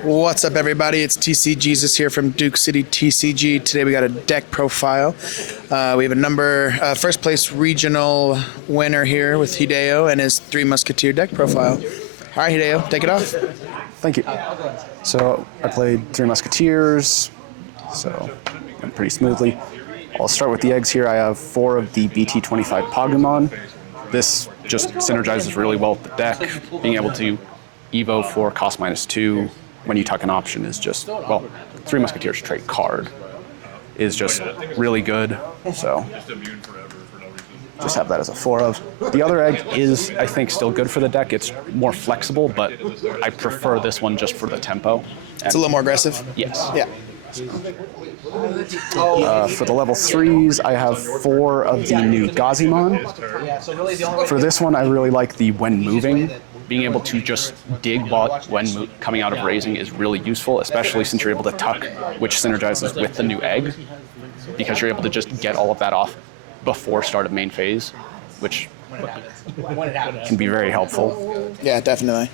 What's up, everybody? It's TC Jesus here from Duke City TCG. Today we got a deck profile. We have a first place regional winner here with Hideo and his Three Musketeer deck profile. All right, Hideo, take it off. Thank you. So I played Three Musketeers, so went pretty smoothly. I'll start with the eggs here. I have 4 of the BT25 Pagumon. This just synergizes really well with the deck. Being able to Evo for cost -2 when you tuck an option is just, well, Three Musketeers trait card is just really good. So just have that as a 4 of. The other egg is, I think, still good for the deck. It's more flexible, but I prefer this one just for the tempo. It's a little more aggressive. Yes. Yeah. For the level 3s, I have 4 of the new Gazimon. For this one, I really like the when moving. Being able to just dig when coming out of raising is really useful, especially since you're able to tuck, which synergizes with the new egg, because you're able to just get all of that off before start of main phase, which can be very helpful. Yeah, definitely.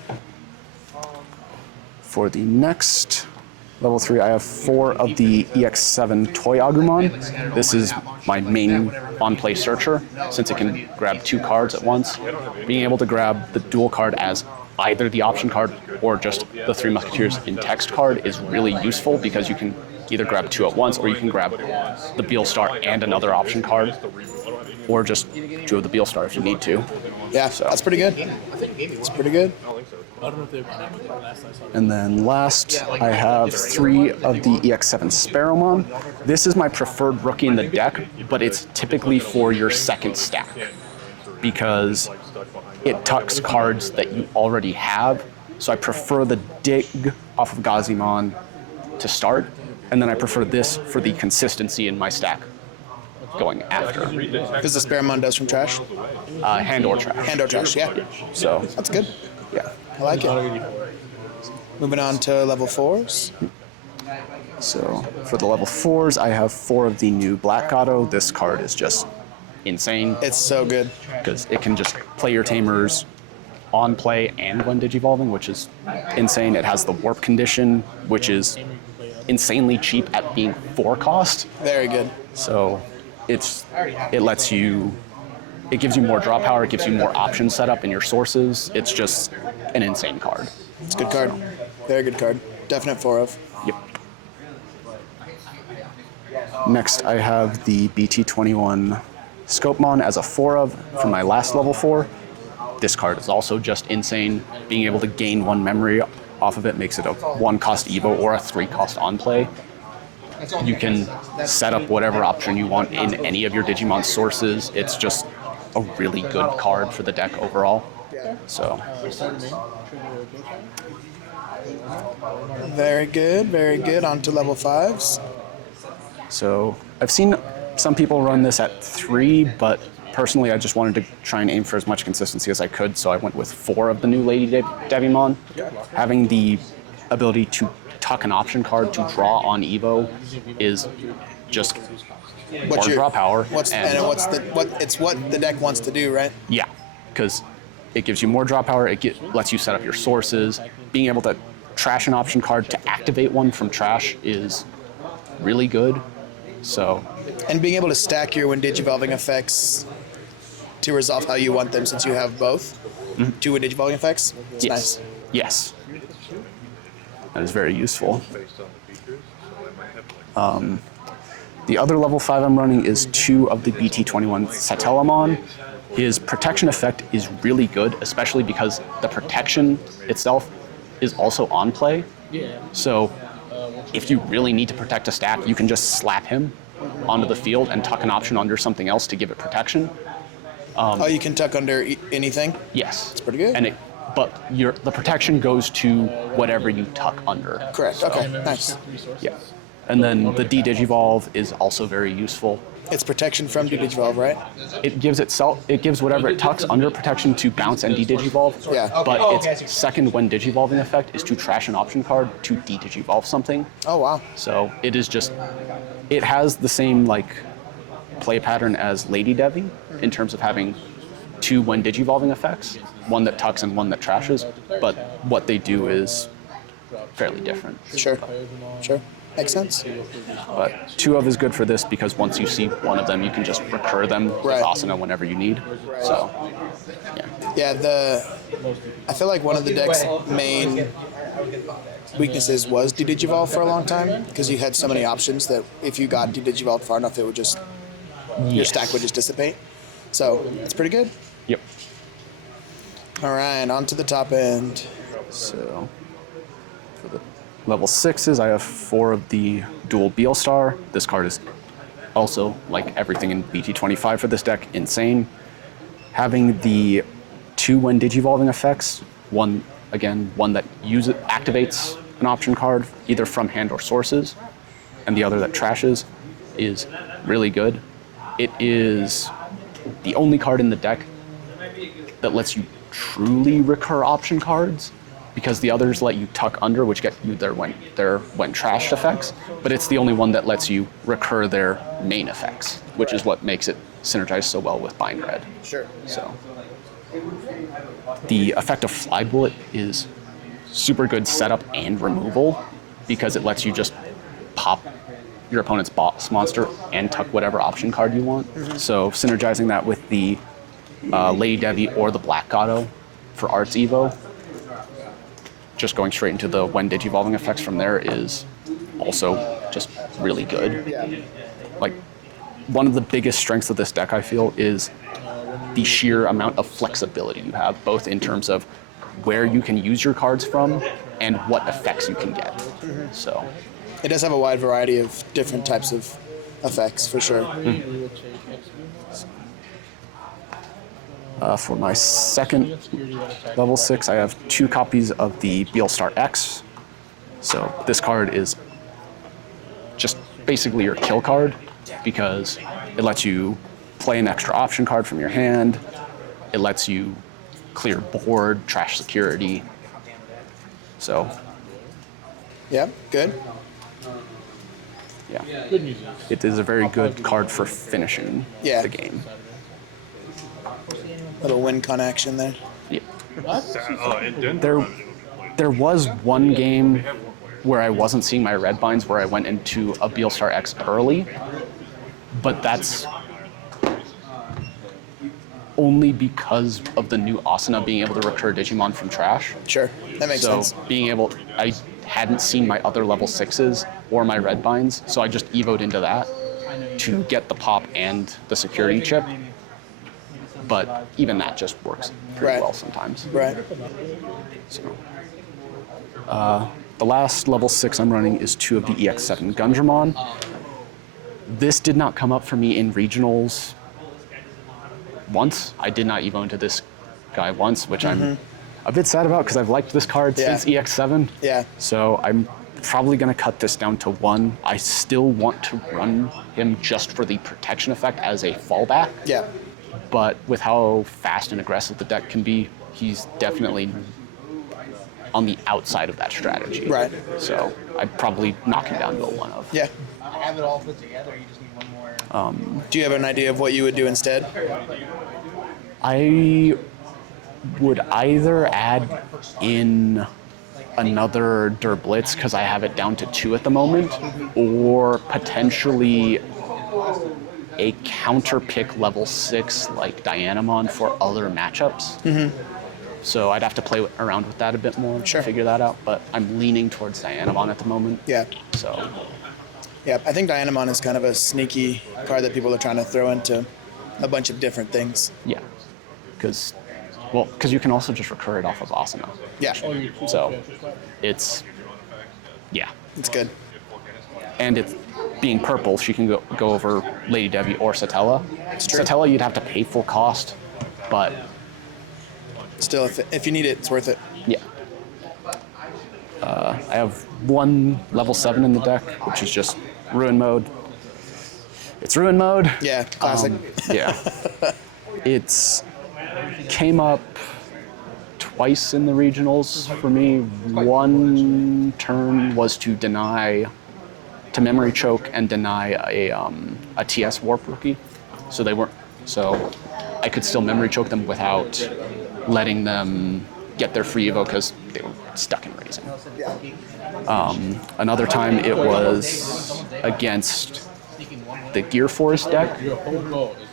For the next level 3, I have 4 of the EX7 Toy Agumon. This is my main on-play searcher, since it can grab 2 cards at once. Being able to grab the dual card as either the option card or just the Three Musketeers in text card is really useful, because you can either grab 2 at once, or you can grab the Beelstar and another option card, or just 2 of the Beelstar if you need to. Yeah, so that's pretty good. It's pretty good. And then last, I have 3 of the EX7 Sparrowmon. This is my preferred rookie in the deck, but it's typically for your second stack, because it tucks cards that you already have. So I prefer the dig off of Gazimon to start, and then I prefer this for the consistency in my stack going after. Because the Sparrowmon does from trash? Hand or trash. Hand or trash, yeah. So That's good. yeah. I like it. Moving on to level 4s. So for the level 4s, I have 4 of the new Black Gato. This card is just insane. It's so good. Because it can just play your Tamers on play and when digivolving, which is insane. It has the warp condition, which is insanely cheap at being 4 cost. Very good. So it gives you more draw power, it gives you more option setup in your sources. It's just an insane card. It's a good card. Very good card. Definite 4 of. Yep. Next, I have the BT21 Scopemon as a 4 of from my last level 4. This card is also just insane. Being able to gain 1 memory off of it makes it a 1 cost Evo or a 3 cost on play. You can set up whatever option you want in any of your Digimon sources. It's just a really good card for the deck overall. So Very good, very good. On to level 5s. So I've seen some people run this at 3, but personally I just wanted to try and aim for as much consistency as I could, so I went with 4 of the new Lady Devimon. Having the ability to tuck an option card to draw on Evo is just more draw power. It's what the deck wants to do, right? Yeah, because it gives you more draw power, lets you set up your sources. Being able to trash an option card to activate one from trash is really good. So, and being able to stack your when digivolving effects to resolve how you want them, since you have both 2 when digivolving effects. It's nice. Yes. That is very useful. The other level 5 I'm running is 2 of the BT21 Satellamon. His protection effect is really good, especially because the protection itself is also on play. So if you really need to protect a stack, you can just slap him onto the field and tuck an option under something else to give it protection. You can tuck under anything? Yes. It's pretty good. But the protection goes to whatever you tuck under. Correct. Okay. Nice. Yeah. And then the D-Digivolve is also very useful. It's protection from D-Digivolve, right? It gives whatever it tucks under protection to bounce and D-Digivolve. Yeah. But its second when digivolving effect is to trash an option card to D-Digivolve something. Oh, wow. So it has the same play pattern as Lady Devi in terms of having 2 when digivolving effects, one that tucks and one that trashes. But what they do is fairly different. Sure. Sure. Makes sense. But 2 of is good for this because once you see one of them, you can just recur them with Right. Asana whenever you need. So, yeah. Yeah, I feel like one of the deck's main weaknesses was Digivolve for a long time because you had so many options that if you got Digivolved far enough, it would just your stack would just dissipate. So it's pretty good. Yep. All right, on to the top end. So for the level 6s, I have 4 of the dual Beelstar. This card is also, like everything in BT25 for this deck, insane. Having the 2 when digivolving effects, one that activates an option card either from hand or sources, and the other that trashes, is really good. It is the only card in the deck that lets you truly recur option cards, because the others let you tuck under, which get you their when trashed effects, but it's the only one that lets you recur their main effects, which is what makes it synergize so well with Bind Red. Sure. So the effect of Fly Bullet is super good setup and removal because it lets you just pop your opponent's boss monster and tuck whatever option card you want. So synergizing that with the Lady Devi or the Black Gato for Arts Evo, just going straight into the when digivolving effects from there is also just really good. Yeah. Like, one of the biggest strengths of this deck, I feel, is the sheer amount of flexibility you have, both in terms of where you can use your cards from and what effects you can get. So It does have a wide variety of different types of effects, for sure. For my second level 6, I have 2 copies of the Beelstar X. So this card is just basically your kill card because it lets you play an extra option card from your hand. It lets you clear board, trash security. So, Yeah, good. yeah. It is a very good card for finishing Yeah. the game. Little win con action there. Yeah. There was one game where I wasn't seeing my red binds where I went into a Beelstar X early, but that's only because of the new Asana being able to recur Digimon from trash. Sure, that makes So sense. I hadn't seen my other level 6s or my red binds, so I just evoed into that to get the pop and the security chip. But even that just works pretty Right. well sometimes. Right. So, the last level 6 I'm running is 2 of the EX7 Gundramon. This did not come up for me in regionals once. I did not evo into this guy once, which I'm a bit sad about because I've liked this card since EX7. Yeah. So I'm probably going to cut this down to 1. I still want to run him just for the protection effect as a fallback. Yeah. But with how fast and aggressive the deck can be, he's definitely on the outside of that strategy. Right. So I'd probably knock him down to a 1 of. Yeah. I have it all put together. You just need one more. Do you have an idea of what you would do instead? I would either add in another Der Blitz because I have it down to 2 at the moment, or potentially a counter pick level 6 like Dianamon for other matchups. So I'd have to play around with that a bit more Sure. to figure that out, but I'm leaning towards Dianamon at the moment. Yeah. So Yeah, I think Dianamon is kind of a sneaky card that people are trying to throw into a bunch of different things. yeah, because you can also just recur it off of Asana. Yeah, So it's, yeah. it's good. And it's being purple, she can go over Lady Devi or Satella. true. Satella, you'd have to pay full cost, but Still, if you need it, it's worth it. yeah. I have 1 level 7 in the deck, which is just Ruin Mode. It's Ruin Mode. Yeah, classic. Yeah. It's came up twice in the regionals for me. One turn was to memory choke and deny a TS Warp rookie. So I could still memory choke them without letting them get their free evo because they were stuck in raising. Another time it was against the Gear Forest deck.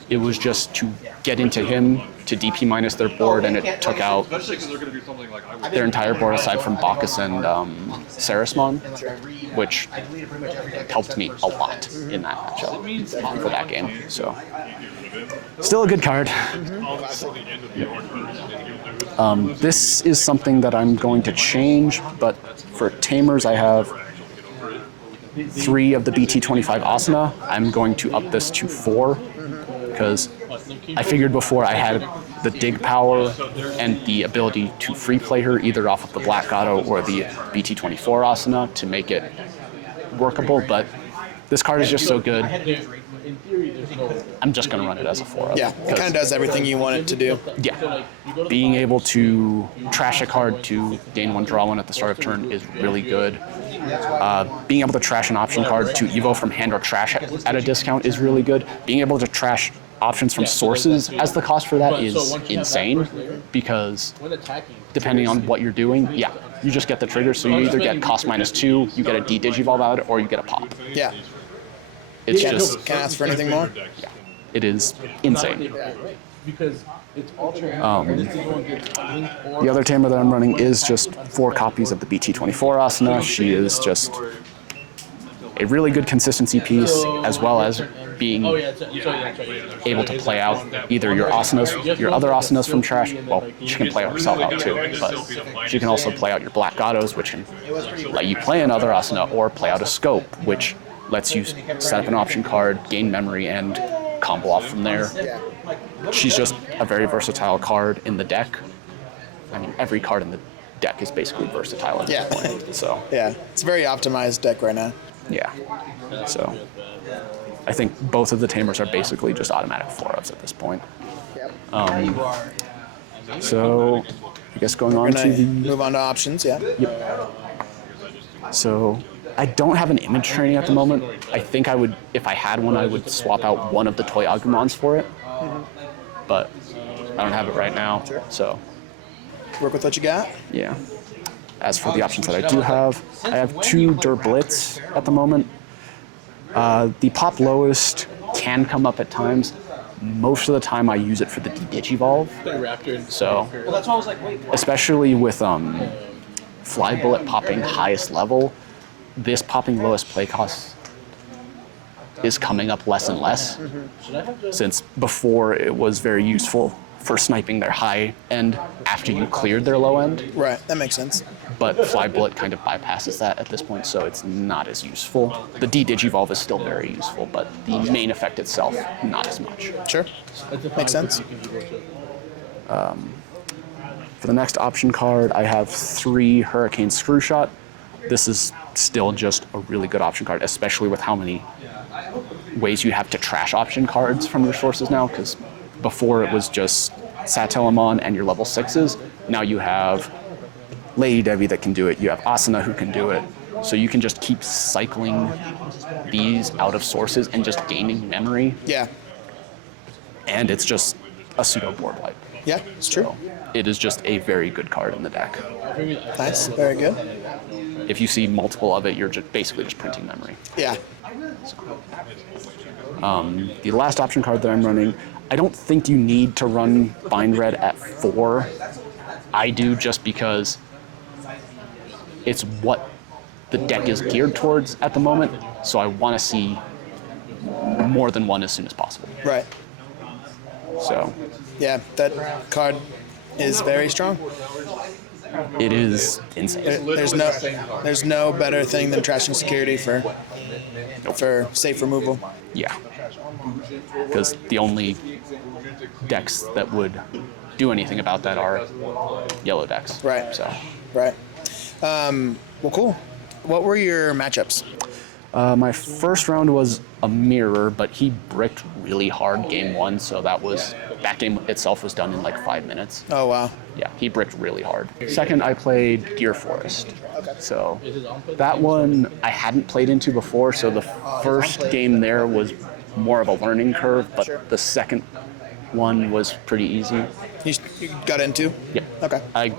It was just to get into him to DP minus their board, and it took out their entire board aside from Bacchus and Sarismon, which helped me a lot in that matchup for that game. So, still a good card. This is something that I'm going to change, but for Tamers I have 3 of the BT25 Asana. I'm going to up this to 4 because I figured before I had the dig power and the ability to free play her either off of the Black Gato or the BT24 Asana to make it workable, but this card is just so good. I'm just going to run it as a 4. Yeah, it kind of does everything you want it to do. Yeah. Being able to trash a card to gain 1, draw 1 at the start of turn is really good. Being able to trash an option card to evo from hand or trash at a discount is really good. Being able to trash options from sources as the cost for that is insane, because depending on what you're doing, yeah, you just get the trigger. So you either get cost -2, you get a D-Digivolve out of it, or you get a pop. Yeah. It's just... Can't ask for anything more? Yeah. It is insane. The other Tamer that I'm running is just 4 copies of the BT24 Asana. She is just a really good consistency piece, as well as being able to play out either your asanas, your other asanas from trash. Well, she can play herself out too, but she can also play out your Black Gatos, which can let you play another asana, or play out a scope, which lets you set up an option card, gain memory, and combo off from there. She's just a very versatile card in the deck. I mean, every card in the deck is basically versatile at this point. So yeah, it's a very optimized deck right now. Yeah. So I think both of the Tamers are basically just automatic 4-ofs at this point. So I guess going on to the... Move on to options, yeah. Yep. So I don't have an image training at the moment. I think I would, if I had one, I would swap out one of the toy Agumons for it. But I don't have it right now, so... Work with what you got? Yeah. As for the options that I do have 2 Durblitz at the moment. The pop lowest can come up at times. Most of the time I use it for the Digivolve. So, especially with Fly Bullet popping highest level, this popping lowest play cost is coming up less and less, since before it was very useful for sniping their high end after you cleared their low end. Right, that makes sense. But Fly Bullet kind of bypasses that at this point, so it's not as useful. The D-Digivolve is still very useful, but the main effect itself, not as much. Sure, makes sense. For the next option card, I have 3 Hurricane Screwshot. This is still just a really good option card, especially with how many ways you have to trash option cards from your sources now, because before it was just Satellamon and your level 6s. Now you have Lady Devi that can do it. You have Asuna who can do it. So you can just keep cycling these out of sources and just gaining memory. Yeah. And it's just a pseudo board wipe. Yeah, it's true. So it is just a very good card in the deck. Nice, very good. If you see multiple of it, you're just basically just printing memory. Yeah. The last option card that I'm running, I don't think you need to run Bind Red at 4. I do, just because it's what the deck is geared towards at the moment, so I want to see more than one as soon as possible. Right. So yeah, that card is very strong. It is insane. There's no better thing than trashing security for safe removal. Yeah. Because the only decks that would do anything about that are yellow decks. Right. So. Right. Well, cool. What were your matchups? My first round was a mirror, but he bricked really hard game 1, so that game itself was done in like 5 minutes. Oh, wow. Yeah, he bricked really hard. Second, I played Gear Forest. So that one I hadn't played into before, so the first game there was more of a learning curve, but the second one was pretty easy. You got into? Yeah. Okay. I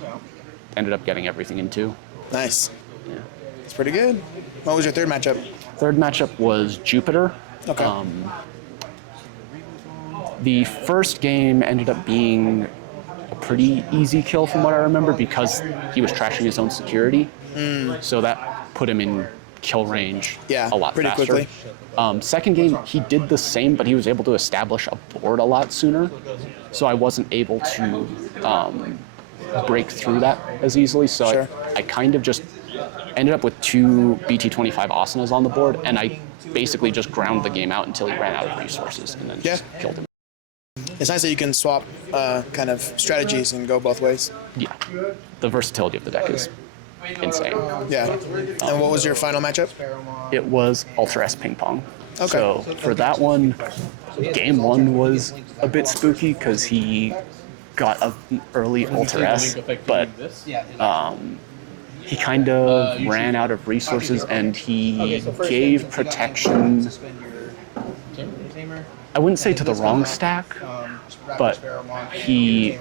ended up getting everything in 2. Nice. Yeah. It's pretty good. What was your third matchup? Third matchup was Jupiter. Okay. The first game ended up being a pretty easy kill from what I remember because he was trashing his own security. So that put him in kill range a lot pretty faster. quickly. Second game, he did the same, but he was able to establish a board a lot sooner. So I wasn't able to break through that as easily. So Sure. I kind of just ended up with 2 BT-25 asanas on the board, and I basically just ground the game out until he ran out of resources and then just killed him. It's nice that you can swap kind of strategies and go both ways. Yeah. The versatility of the deck is insane. Yeah. And what was your final matchup? It was Ultra S Ping Pong. Okay. So for that one, game 1 was a bit spooky because he got an early Ultra S, but he kind of ran out of resources and he gave protection. I wouldn't say to the wrong stack, but he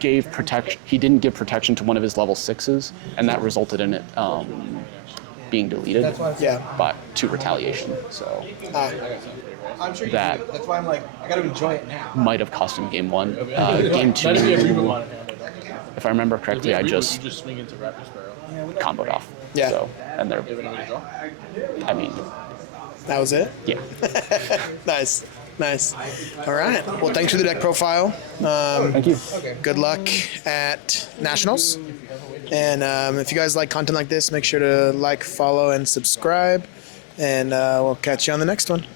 gave protection. He didn't give protection to one of his level 6s, and that resulted in it being deleted to retaliation. So I'm sure you that do. That's why I'm like, I gotta enjoy it now. might have cost him game 1. Game 2, if I remember correctly, I just comboed off. Yeah. So, and they're, I mean, That was it? yeah. Nice. Nice. All right. Well, thanks for the deck profile. Thank you. Good luck at Nationals. And if you guys like content like this, make sure to like, follow, and subscribe. And we'll catch you on the next one.